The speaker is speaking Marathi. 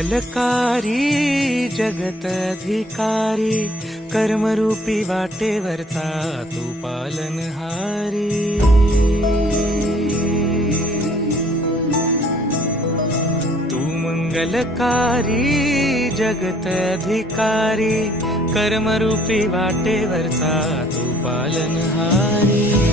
मंगलकारी जगत अधिकारी, कर्मरूपी वाटेवरचा तू पालनहारी। तू मंगलकारी जगत अधिकारी, कर्मरूपी वाटेवरचा तू पालनहारी।